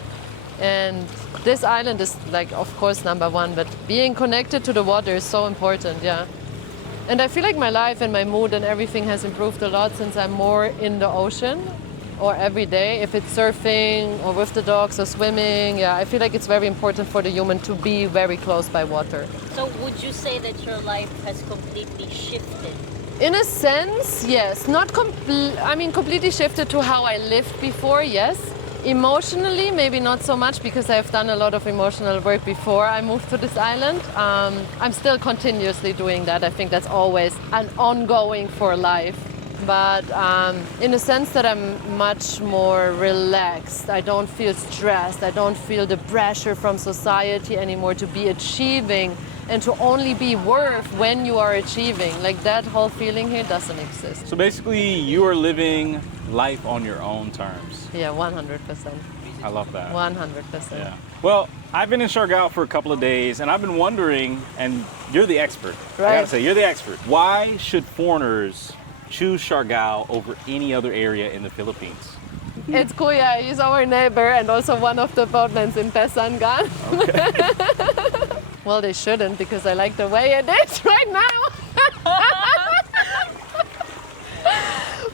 And this island is like, of course, number one, but being connected to the water is so important, yeah. And I feel like my life and my mood and everything has improved a lot since I'm more in the ocean or every day. If it's surfing or with the dogs or swimming, yeah, I feel like it's very important for the human to be very close by water. So would you say that your life has completely shifted? In a sense, yes. Not completely shifted to how I lived before, yes. Emotionally, maybe not so much because I've done a lot of emotional work before I moved to this island. I'm still continuously doing that. I think that's always an ongoing for life. But in a sense that I'm much more relaxed. I don't feel stressed. I don't feel the pressure from society anymore to be achieving and to only be worth when you are achieving. Like that whole feeling here doesn't exist. So basically you are living life on your own terms. Yeah, 100%. I love that. 100%. Yeah. Well, I've been in Siargao for a couple of days and I've been wondering, and you're the expert. I Right. gotta say, you're the expert. Why should foreigners choose Siargao over any other area in the Philippines? It's Kuya, he's our neighbor and also one of the boatmans in Pasangan. Okay. Well, they shouldn't because I like the way it is right now.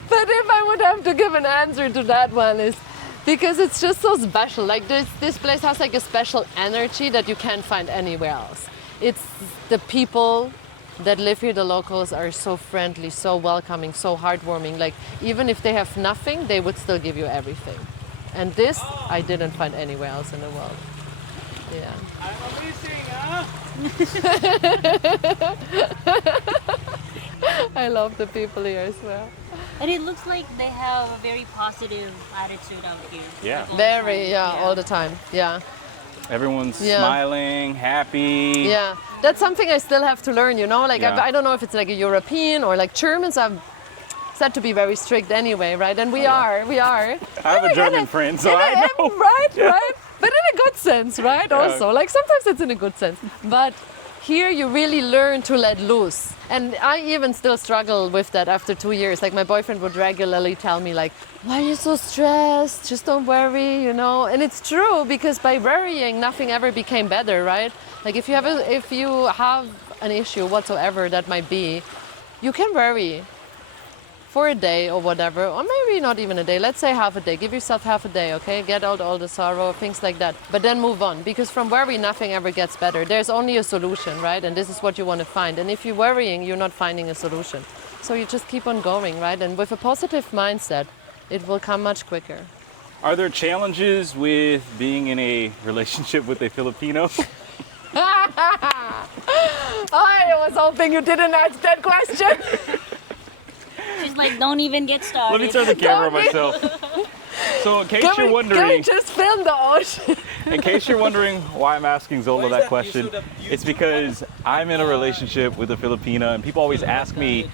But if I would have to give an answer to that one is because it's just so special. Like this place has like a special energy that you can't find anywhere else. It's the people that live here, the locals are so friendly, so welcoming, so heartwarming. Like even if they have nothing, they would still give you everything. And this I didn't find anywhere else in the world. Yeah. I love the people here as well. And it looks like they have a very positive attitude out here. Yeah. Like all the Very, time. yeah, all the time. Yeah. Everyone's Yeah. smiling, happy. Yeah, that's something I still have to learn, you know? Like, Yeah. I don't know if it's like a European or like Germans are said to be very strict anyway, right? And we are. I have a German friend, so I know. Right, right. But in a good sense, right? Yeah. Also, like sometimes it's in a good sense. But here you really learn to let loose. And I even still struggle with that after 2 years. Like my boyfriend would regularly tell me like, why are you so stressed? Just don't worry, you know? And it's true because by worrying, nothing ever became better, right? Like if you have an issue whatsoever that might be, you can worry for a day or whatever, or maybe not even a day. Let's say half a day. Give yourself half a day, okay? Get out all the sorrow, things like that. But then move on, because from worry, nothing ever gets better. There's only a solution, right? And this is what you want to find. And if you're worrying, you're not finding a solution. So you just keep on going, right? And with a positive mindset, it will come much quicker. Are there challenges with being in a relationship with a Filipino? I was hoping you didn't ask that question. She's like, don't even get started. Let me turn the camera on myself. So in case you're Can we wondering, just film the ocean? in case you're wondering why I'm asking Zola that question, it's because I'm in a relationship with a Filipina, and people always ask me,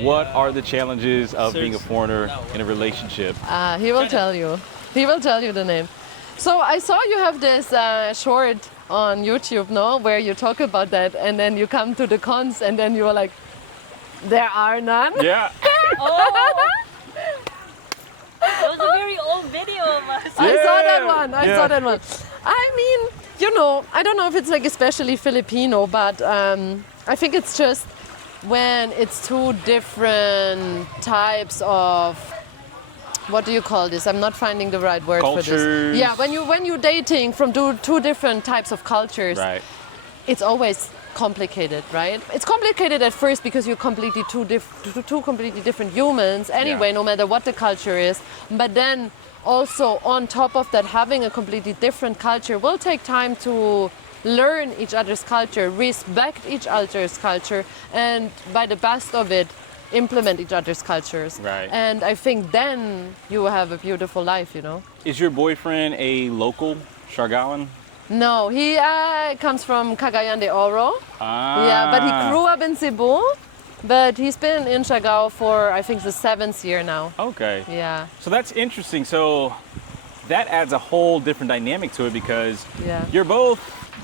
what are the challenges of being a foreigner in a relationship? He will tell you. He will tell you the name. So I saw you have this short on YouTube, no, where you talk about that, and then you come to the cons, and then you are like, there are none. Yeah. Oh, it was a very old video of us. I saw that Yeah. one. I Yeah. saw that one. I mean, you know, I don't know if it's like especially Filipino, but I think it's just when it's two different types of, what do you call this? I'm not finding the right word for Cultures. this. Yeah, when you're dating from two different types of cultures, Right. it's always complicated, right? It's complicated at first because you're completely two completely different humans anyway, Yeah. no matter what the culture is. But then also on top of that, having a completely different culture will take time to learn each other's culture, respect each other's culture, and by the best of it, implement each other's cultures. Right. And I think then you will have a beautiful life, you know? Is your boyfriend a local Siargaoan? No, he comes from Cagayan de Oro. Ah. Yeah, but he grew up in Cebu. But he's been in Siargao for, I think, the 7th year now. Okay. Yeah, So that's interesting. So that adds a whole different dynamic to it because yeah. you're both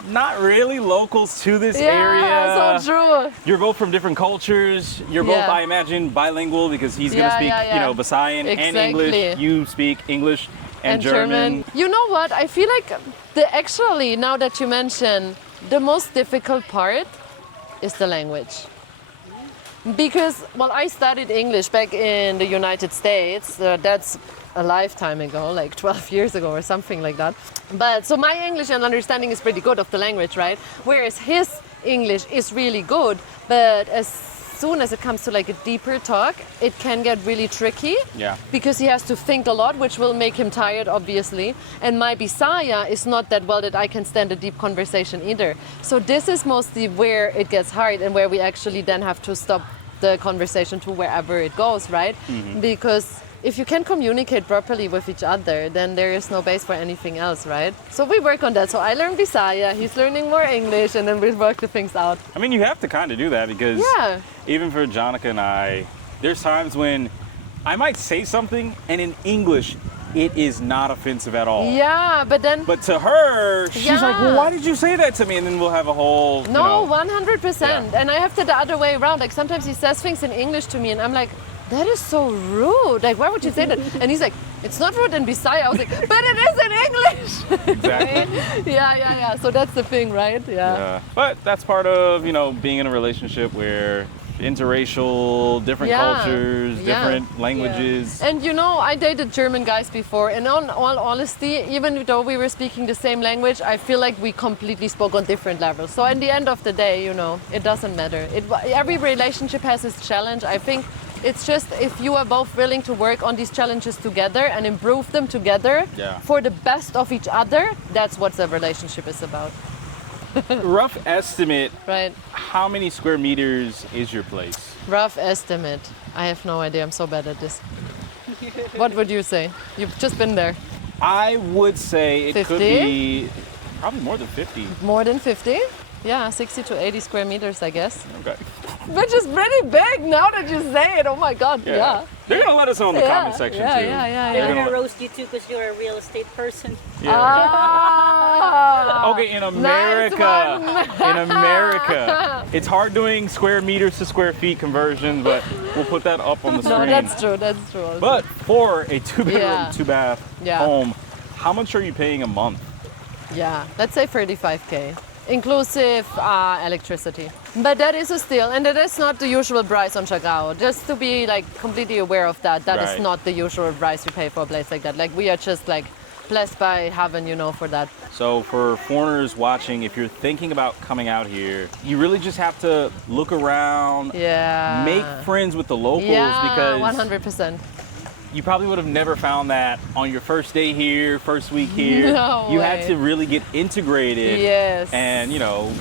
not really locals to this Yeah, area. so true. You're both from different cultures. You're both, Yeah. I imagine, bilingual because he's gonna Yeah, speak, yeah, you yeah. know, Visayan and Exactly. English. You speak English and German. You know what? I feel like actually, now that you mention, the most difficult part is the language. Because, well, I studied English back in the United States. That's a lifetime ago, like 12 years ago or something like that. But so my English and understanding is pretty good of the language, right? Whereas his English is really good, but as soon as it comes to like a deeper talk, it can get really tricky. Yeah. Because he has to think a lot, which will make him tired, obviously. And my Bisaya is not that well that I can stand a deep conversation either. So this is mostly where it gets hard and where we actually then have to stop the conversation to wherever it goes, right? Because if you can communicate properly with each other, then there is no base for anything else, right? So we work on that. So I learn Bisaya, he's learning more English, and then we work the things out. I mean, you have to kind of do that because Yeah. even for Jonica and I, there's times when I might say something and in English, it is not offensive at all. Yeah, but then... But to her, she's like, Yeah. well, why did you say that to me? And then we'll have a whole, you No, know, 100%. Yeah. And I have to the other way around. Like sometimes he says things in English to me and I'm like, that is so rude. Like, why would you say that? And he's like, it's not rude in Bisaya. I was like, but it is in English. exactly. Yeah. So that's the thing, right? Yeah. But that's part of, you know, being in a relationship where interracial, different Yeah. cultures, Yeah. different languages. And you know, I dated German guys before, and on all honesty, even though we were speaking the same language, I feel like we completely spoke on different levels. So, in the end of the day, you know, it doesn't matter. Every relationship has its challenge. I think it's just if you are both willing to work on these challenges together and improve them together Yeah. for the best of each other, that's what the relationship is about, Rough estimate, right? how many square meters is your place? Rough estimate. I have no idea. I'm so bad at this. What would you say? You've just been there. I would say it could 50? be probably more than 50. More than 50? Yeah, 60 to 80 square meters, I guess. Okay. Which is pretty big now that you say it. Oh my God, yeah. They're gonna let us know in the comment section yeah, too. yeah. They're gonna gonna let- roast you too because you're a real estate person. Yeah. Ah, Okay, in America, in America, it's hard doing square meters to square feet conversion, but we'll put that up on the No, screen. that's true, that's true. also. But for a two-bedroom, Yeah. two-bath Yeah. home, how much are you paying a month? Yeah, let's say 35K, inclusive electricity. But that is a steal, and that is not the usual price on Siargao. Just to be like completely aware of that, that is Right. not the usual price you pay for a place like that. Like we are just like blessed by heaven, you know, for that. So for foreigners watching, if you're thinking about coming out here, you really just have to look around, Yeah. make friends with the locals Yeah, because 100%. you probably would have never found that on your first day here, first week here. No you way. had to really get integrated. Yes. And, you know,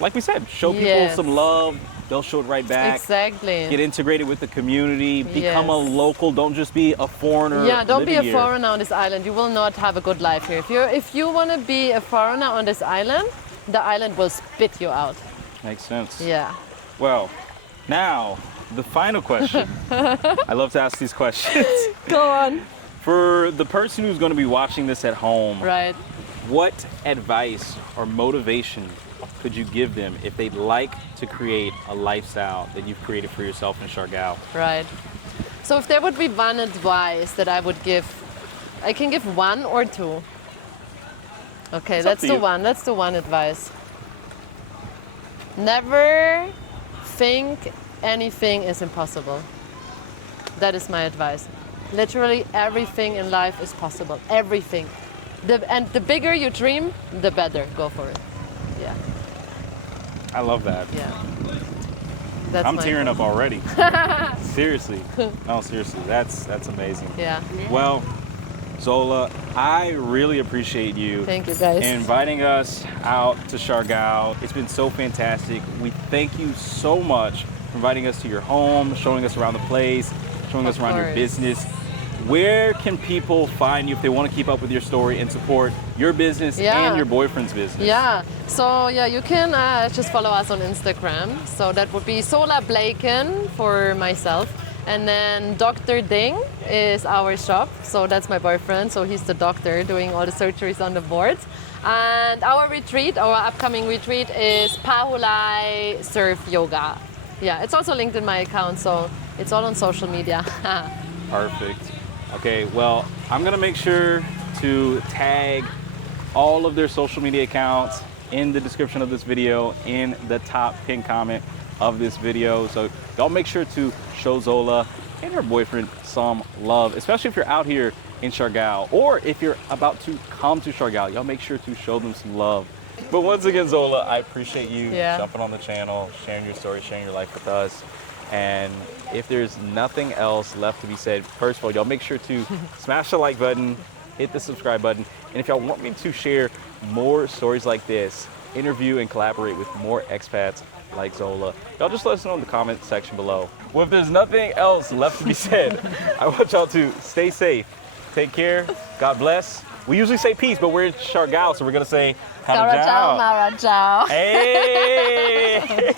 like we said, show people Yes. some love. They'll show it right back. Exactly. Get integrated with the community. Become a Yes. local. Don't just be a foreigner. Yeah, don't be a living here. foreigner on this island. You will not have a good life here. If you want to be a foreigner on this island, the island will spit you out. Makes sense. Yeah. Well, now, the final question. I love to ask these questions. Go on. For the person who's going to be watching this at home, Right. what advice or motivation could you give them if they'd like to create a lifestyle that you've created for yourself in Siargao? Right. So if there would be one advice that I would give, I can give one or two. Okay, let's do one. Let's do one advice. Never think anything is impossible. That is my advice. Literally everything in life is possible. Everything. And the bigger you dream, the better. Go for it. Yeah. I love that. Yeah. That's I'm my tearing advice. up already. Seriously. No, seriously. That's amazing. Yeah. Well, Zola, I really appreciate you. Thank you, guys. Inviting us out to Siargao. It's been so fantastic. We thank you so much for inviting us to your home, showing us around the place, showing us around your business. Where can people find you if they want to keep up with your story and support your business and your boyfriend's business? Yeah, so yeah, you can just follow us on Instagram. So that would be Zola Blaken for myself. And then Dr. Ding is our shop. So that's my boyfriend. So he's the doctor doing all the surgeries on the boards. And our retreat, our upcoming retreat is Pahulay Surf Yoga. Yeah, it's also linked in my account. So it's all on social media. Perfect. Okay, well, I'm gonna make sure to tag all of their social media accounts in the description of this video, in the top pinned comment of this video. So y'all make sure to show Zola and her boyfriend some love, especially if you're out here in Siargao, or if you're about to come to Siargao, y'all make sure to show them some love. But once again, Zola, I appreciate you jumping on the channel, sharing your story, sharing your life with us. And if there's nothing else left to be said, first of all, y'all make sure to smash the like button, hit the subscribe button. And if y'all want me to share more stories like this, interview and collaborate with more expats like Zola, y'all just let us know in the comment section below. Well, if there's nothing else left to be said, I want y'all to stay safe, take care, God bless. We usually say peace, but we're in Siargao, so we're gonna say Karajao. Marajao. Hey!